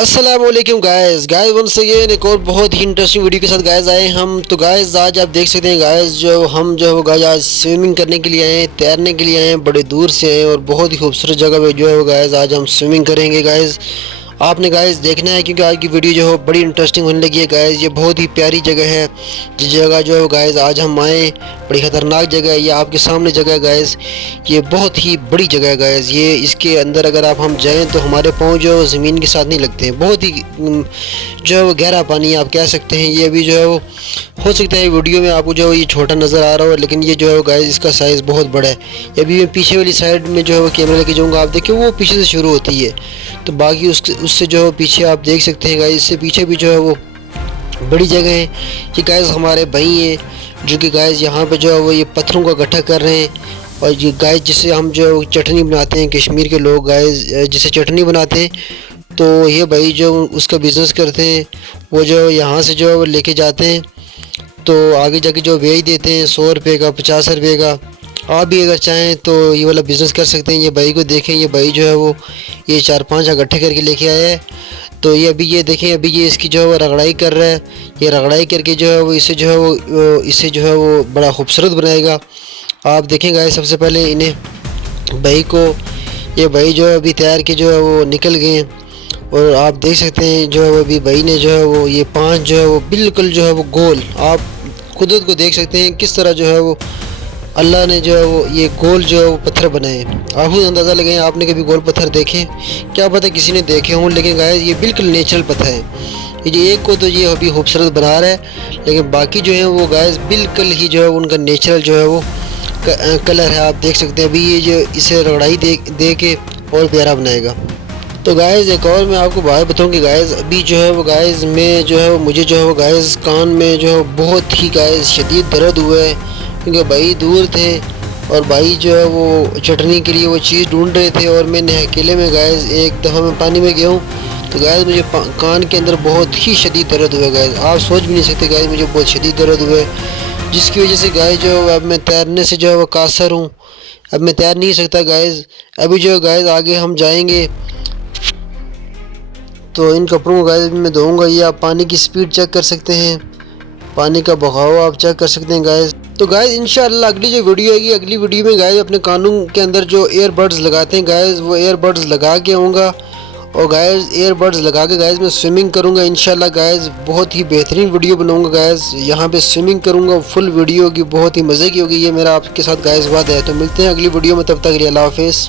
السلام علیکم guys once again ایک اور بہت ہی انٹرسٹنگ ویڈیو کے ساتھ گائز آئے ہم تو گائز آج آپ دیکھ سکتے ہیں گائز ہم گائز آج سوئمنگ کرنے کے لیے آئے ہیں، تیرنے کے لیے آئے ہیں، بڑے دور سے آئے ہیں اور بہت ہی خوبصورت جگہ پہ گائز آج ہم سوئمنگ کریں گے گائز۔ آپ نے گائز دیکھنا ہے کیونکہ آج کی ویڈیو بڑی انٹرسٹنگ ہونے لگی ہے گائز۔ یہ بہت ہی پیاری جگہ ہے، جس جگہ گائز آج ہم آئے، بڑی خطرناک جگہ ہے۔ یہ آپ کے سامنے جگہ ہے گائز، یہ بہت ہی بڑی جگہ ہے گائز۔ یہ اس کے اندر اگر ہم جائیں تو ہمارے پاؤں زمین کے ساتھ نہیں لگتے ہیں، بہت ہی گہرا پانی آپ کہہ سکتے ہیں۔ یہ ابھی ہو سکتا ہے ویڈیو میں آپ کو یہ چھوٹا نظر آ رہا ہو، لیکن یہ گائز اس کا سائز بہت بڑا ہے۔ ابھی میں پیچھے والی سائڈ میں کیمرہ لے کے جاؤں گا، آپ دیکھیں وہ پیچھے سے شروع ہوتی ہے، تو باقی اس سے پیچھے آپ دیکھ سکتے ہیں گائز، اس سے پیچھے بھی وہ بڑی جگہ ہے۔ یہ گائز ہمارے بھائی ہیں جو کہ گائز یہاں پہ یہ پتھروں کا گٹھا کر رہے ہیں، اور یہ گائز جسے ہم چٹنی بناتے ہیں، کشمیر کے لوگ گائز جسے چٹنی بناتے ہیں، تو یہ بھائی اس کا بزنس کرتے ہیں۔ وہ یہاں سے لے کے جاتے ہیں، تو آگے جا کے بیچ دیتے ہیں 100 روپے کا، 50 روپے کا۔ آپ بھی اگر چاہیں تو یہ والا بزنس کر سکتے ہیں۔ یہ بھائی کو دیکھیں، یہ بھائی وہ یہ 4-5 اکٹھے کر کے لے کے آیا ہے، تو یہ ابھی یہ دیکھیں، ابھی یہ اس کی رگڑائی کر رہا ہے۔ یہ رگڑائی کر کے اسے وہ بڑا خوبصورت بنائے گا۔ آپ دیکھیں گائے، سب سے پہلے انہیں بھائی کو، یہ بھائی ابھی تیار کے وہ نکل گئے ہیں، اور آپ دیکھ سکتے ہیں ابھی بھائی نے وہ یہ 5 وہ بالکل وہ گول، آپ قدرت کو دیکھ سکتے ہیں کس طرح وہ اللہ نے وہ یہ گول وہ پتھر بنائے ہیں۔ آپ خود اندازہ لگائیں، آپ نے کبھی گول پتھر دیکھے؟ کیا پتہ کسی نے دیکھے ہوں، لیکن گائز یہ بالکل نیچرل پتھر ہے۔ یہ ایک کو تو یہ ابھی خوبصورت بنا رہا ہے، لیکن باقی ہیں وہ گائز بالکل ہی ان کا نیچرل وہ کلر ہے۔ آپ دیکھ سکتے ہیں ابھی یہ اسے رگڑائی دے کے اور پیارا بنائے گا۔ تو گائز ایک اور میں آپ کو بات بتاؤں کہ گائز ابھی وہ گائز میں مجھے وہ گائز کان میں بہت ہی گائز شدید درد ہوا ہے، کیونکہ بھائی دور تھے، اور بھائی وہ چٹنی کے لیے وہ چیز ڈھونڈ رہے تھے، اور میں نے اکیلے میں گائز ایک دفعہ میں پانی میں گیا ہوں، تو گائز مجھے کان کے اندر بہت ہی شدید درد ہوا ہے گائز۔ آپ سوچ بھی نہیں سکتے گائز مجھے بہت شدید درد ہوا ہے، جس کی وجہ سے گائز اب میں تیرنے سے وہ قاصر ہوں، اب میں تیر نہیں سکتا گائز۔ ابھی گائز آگے ہم جائیں گے تو ان کپڑوں کو گائز میں دھوؤں گا۔ یہ آپ پانی کی سپیڈ چیک کر سکتے ہیں، پانی کا بہاؤ آپ چیک کر سکتے ہیں گائز۔ تو گائز انشاءاللہ اگلی ویڈیو آئے گی، اگلی ویڈیو میں گائز اپنے کانوں کے اندر ایئر بڈز لگاتے ہیں گائز، وہ ایئر بڈز لگا کے آؤں گا، اور گائز ایئر بڈز لگا کے گائز میں سوئمنگ کروں گا انشاءاللہ گائز۔ بہت ہی بہترین ویڈیو بناؤں گا گائز، یہاں پہ سوئمنگ کروں گا، فل ویڈیو ہوگی، بہت ہی مزے کی ہوگی۔ یہ میرا آپ کے ساتھ گائز وعدہ ہے۔ تو ملتے ہیں اگلی ویڈیو میں، تب تک کے لیے اللہ حافظ۔